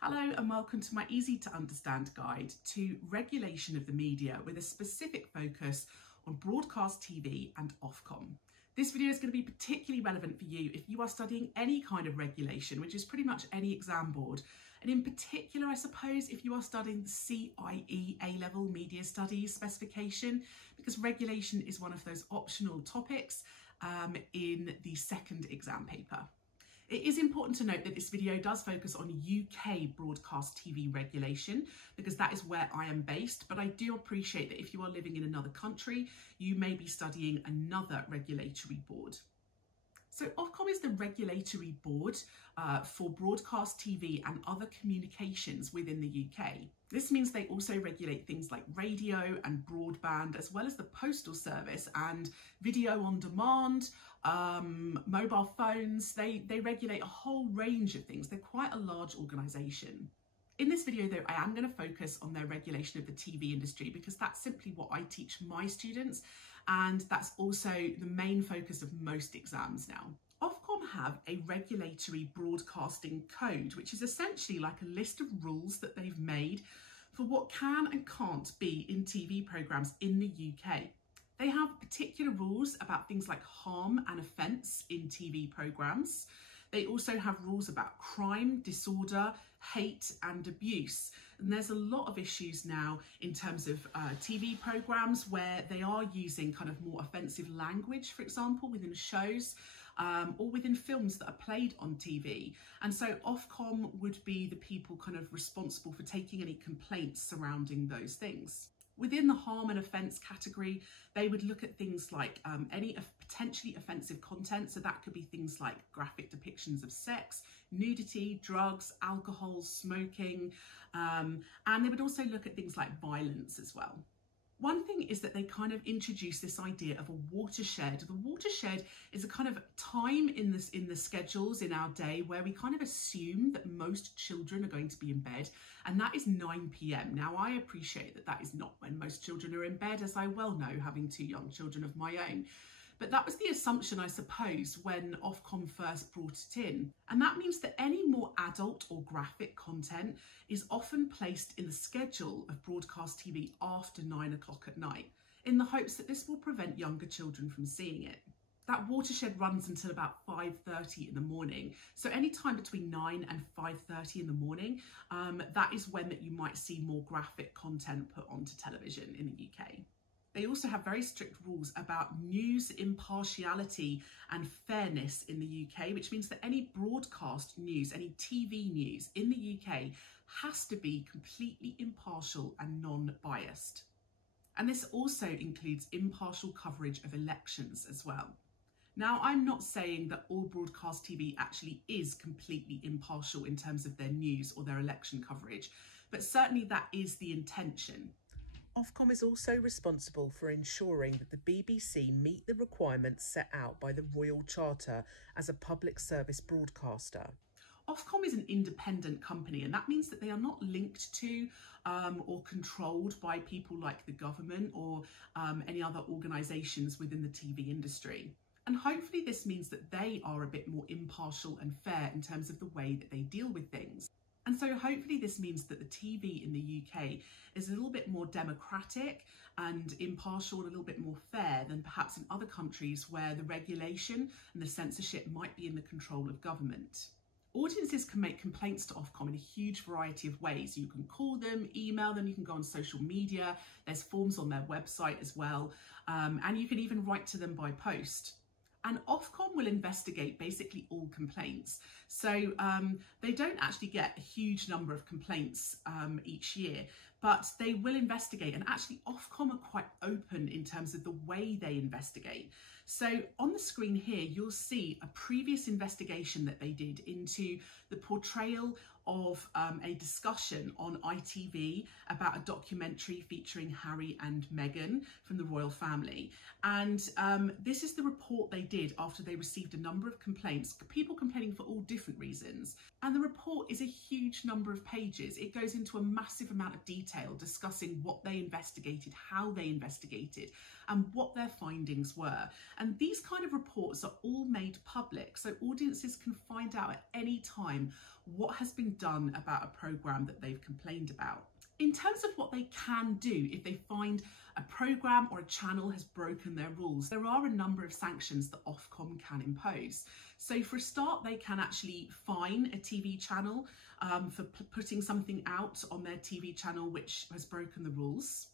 Hello and welcome to my easy to understand guide to regulation of the media with a specific focus on broadcast TV and Ofcom. This video is going to be particularly relevant for you if you are studying any kind of regulation, which is pretty much any exam board. And in particular, I suppose, if you are studying the CIE A-level media studies specification, because regulation is one of those optional topics in the second exam paper. It is important to note that this video does focus on UK broadcast TV regulation because that is where I am based, but I do appreciate that if you are living in another country, you may be studying another regulatory board. So Ofcom is the regulatory board for broadcast TV and other communications within the UK. This means they also regulate things like radio and broadband, as well as the postal service and video on demand, mobile phones. They regulate a whole range of things. They're quite a large organisation. In this video though, I am going to focus on their regulation of the TV industry because that's simply what I teach my students, and that's also the main focus of most exams now. Ofcom have a regulatory broadcasting code, which is essentially like a list of rules that they've made for what can and can't be in TV programmes in the UK. They have particular rules about things like harm and offence in TV programmes. They also have rules about crime, disorder, hate and abuse. And there's a lot of issues now in terms of TV programmes where they are using kind of more offensive language, for example, within shows or within films that are played on TV. And so Ofcom would be the people kind of responsible for taking any complaints surrounding those things. Within the harm and offence category, they would look at things like any potentially offensive content. So that could be things like graphic depictions of sex, nudity, drugs, alcohol, smoking, and they would also look at things like violence as well. One thing is that they kind of introduce this idea of a watershed. The watershed is a kind of time in the schedules in our day where we kind of assume that most children are going to be in bed, and that is 9 p.m. Now, I appreciate that that is not when most children are in bed, as I well know, having 2 young children of my own. But that was the assumption, I suppose, when Ofcom first brought it in. And that means that any more adult or graphic content is often placed in the schedule of broadcast TV after 9 o'clock at night, in the hopes that this will prevent younger children from seeing it. That watershed runs until about 5:30 in the morning. So any time between 9 and 5:30 in the morning, that is when that you might see more graphic content put onto television in the UK. They also have very strict rules about news impartiality and fairness in the UK, which means that any broadcast news, any TV news in the UK has to be completely impartial and non-biased. And this also includes impartial coverage of elections as well. Now, I'm not saying that all broadcast TV actually is completely impartial in terms of their news or their election coverage, but certainly that is the intention. Ofcom is also responsible for ensuring that the BBC meet the requirements set out by the Royal Charter as a public service broadcaster. Ofcom is an independent company, and that means that they are not linked to or controlled by people like the government or any other organisations within the TV industry. And hopefully this means that they are a bit more impartial and fair in terms of the way that they deal with things. And so hopefully this means that the TV in the UK is a little bit more democratic and impartial, a little bit more fair than perhaps in other countries where the regulation and the censorship might be in the control of government. Audiences can make complaints to Ofcom in a huge variety of ways. You can call them, email them, you can go on social media, there's forms on their website as well, and you can even write to them by post. And Ofcom will investigate basically all complaints. So they don't actually get a huge number of complaints each year, but they will investigate. And actually Ofcom are quite open in terms of the way they investigate. So on the screen here, you'll see a previous investigation that they did into the portrayal of a discussion on ITV about a documentary featuring Harry and Meghan from the royal family. And this is the report they did after they received a number of complaints, people complaining for all different reasons. And the report is a huge number of pages. It goes into a massive amount of detail discussing what they investigated, how they investigated, and what their findings were. And these kind of reports are all made public, so audiences can find out at any time what has been done about a programme that they've complained about. In terms of what they can do if they find a programme or a channel has broken their rules, there are a number of sanctions that Ofcom can impose. So for a start, they can actually fine a TV channel for putting something out on their TV channel which has broken the rules.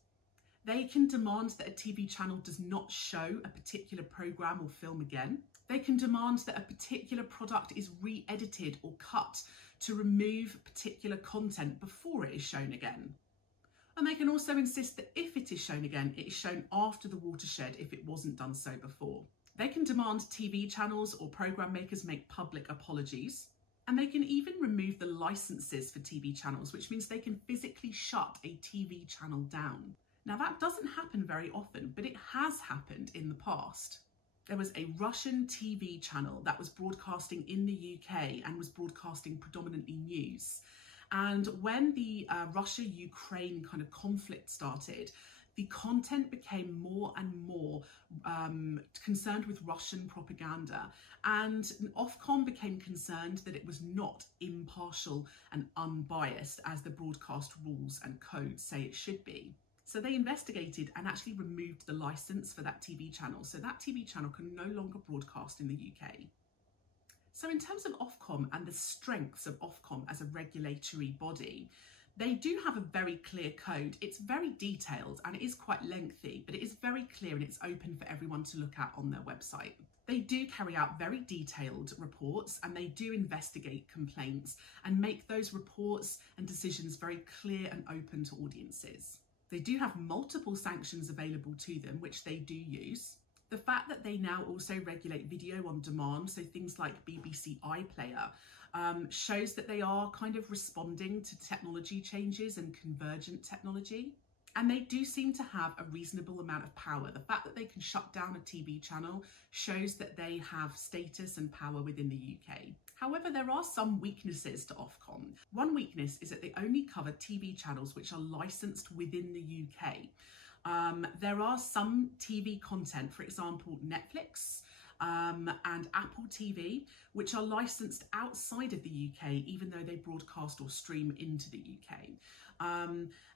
They can demand that a TV channel does not show a particular programme or film again. They can demand that a particular product is re-edited or cut to remove particular content before it is shown again. And they can also insist that if it is shown again, it is shown after the watershed if it wasn't done so before. They can demand TV channels or programme makers make public apologies. And they can even remove the licenses for TV channels, which means they can physically shut a TV channel down. Now, that doesn't happen very often, but it has happened in the past. There was a Russian TV channel that was broadcasting in the UK and was broadcasting predominantly news. And when the Russia-Ukraine kind of conflict started, the content became more and more concerned with Russian propaganda, and Ofcom became concerned that it was not impartial and unbiased as the broadcast rules and codes say it should be. So they investigated and actually removed the licence for that TV channel. So that TV channel can no longer broadcast in the UK. So in terms of Ofcom and the strengths of Ofcom as a regulatory body, they do have a very clear code. It's very detailed and it is quite lengthy, but it is very clear and it's open for everyone to look at on their website. They do carry out very detailed reports and they do investigate complaints and make those reports and decisions very clear and open to audiences. They do have multiple sanctions available to them, which they do use. The fact that they now also regulate video on demand, so things like BBC iPlayer, shows that they are kind of responding to technology changes and convergent technology. And they do seem to have a reasonable amount of power. The fact that they can shut down a TV channel shows that they have status and power within the UK. However, there are some weaknesses to Ofcom. One weakness is that they only cover TV channels which are licensed within the UK. There are some TV content, for example, Netflix and Apple TV, which are licensed outside of the UK, even though they broadcast or stream into the UK.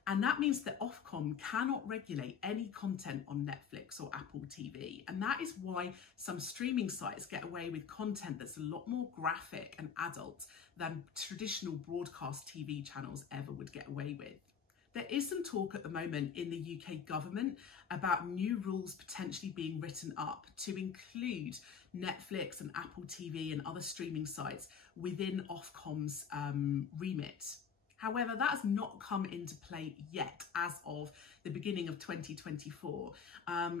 And that means that Ofcom cannot regulate any content on Netflix or Apple TV. And that is why some streaming sites get away with content that's a lot more graphic and adult than traditional broadcast TV channels ever would get away with. There is some talk at the moment in the UK government about new rules potentially being written up to include Netflix and Apple TV and other streaming sites within Ofcom's remit. However, that has not come into play yet as of the beginning of 2024.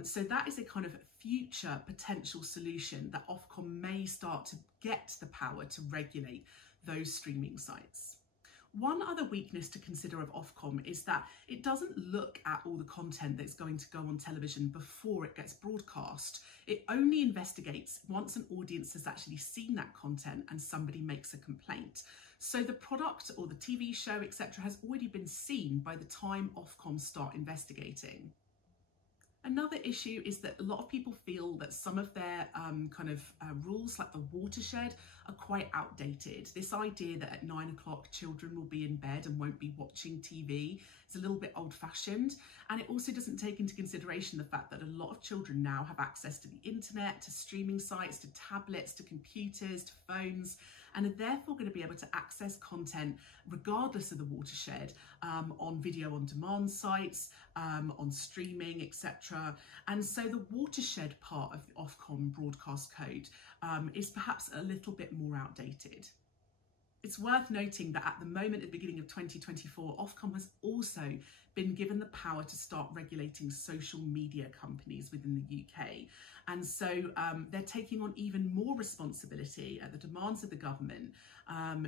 So that is a kind of future potential solution that Ofcom may start to get the power to regulate those streaming sites. One other weakness to consider of Ofcom is that it doesn't look at all the content that's going to go on television before it gets broadcast. It only investigates once an audience has actually seen that content and somebody makes a complaint. So the product or the TV show, etc., has already been seen by the time Ofcom start investigating. Another issue is that a lot of people feel that some of their rules, like the watershed, are quite outdated. This idea that at 9 o'clock children will be in bed and won't be watching TV is a little bit old-fashioned, and it also doesn't take into consideration the fact that a lot of children now have access to the internet, to streaming sites, to tablets, to computers, to phones, and are therefore going to be able to access content regardless of the watershed on video on demand sites, on streaming, etc. And so the watershed part of the Ofcom broadcast code is perhaps a little bit more outdated. It's worth noting that at the moment, at the beginning of 2024, Ofcom has also been given the power to start regulating social media companies within the UK. And so they're taking on even more responsibility at the demands of the government,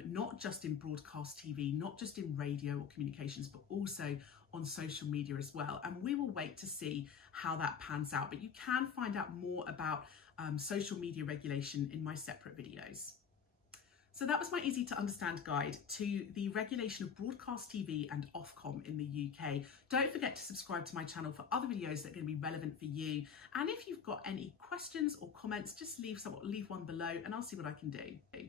not just in broadcast TV, not just in radio or communications, but also on social media as well. And we will wait to see how that pans out. But you can find out more about social media regulation in my separate videos. So that was my easy to understand guide to the regulation of broadcast TV and Ofcom in the UK. Don't forget to subscribe to my channel for other videos that are going to be relevant for you. And if you've got any questions or comments, just leave one below and I'll see what I can do.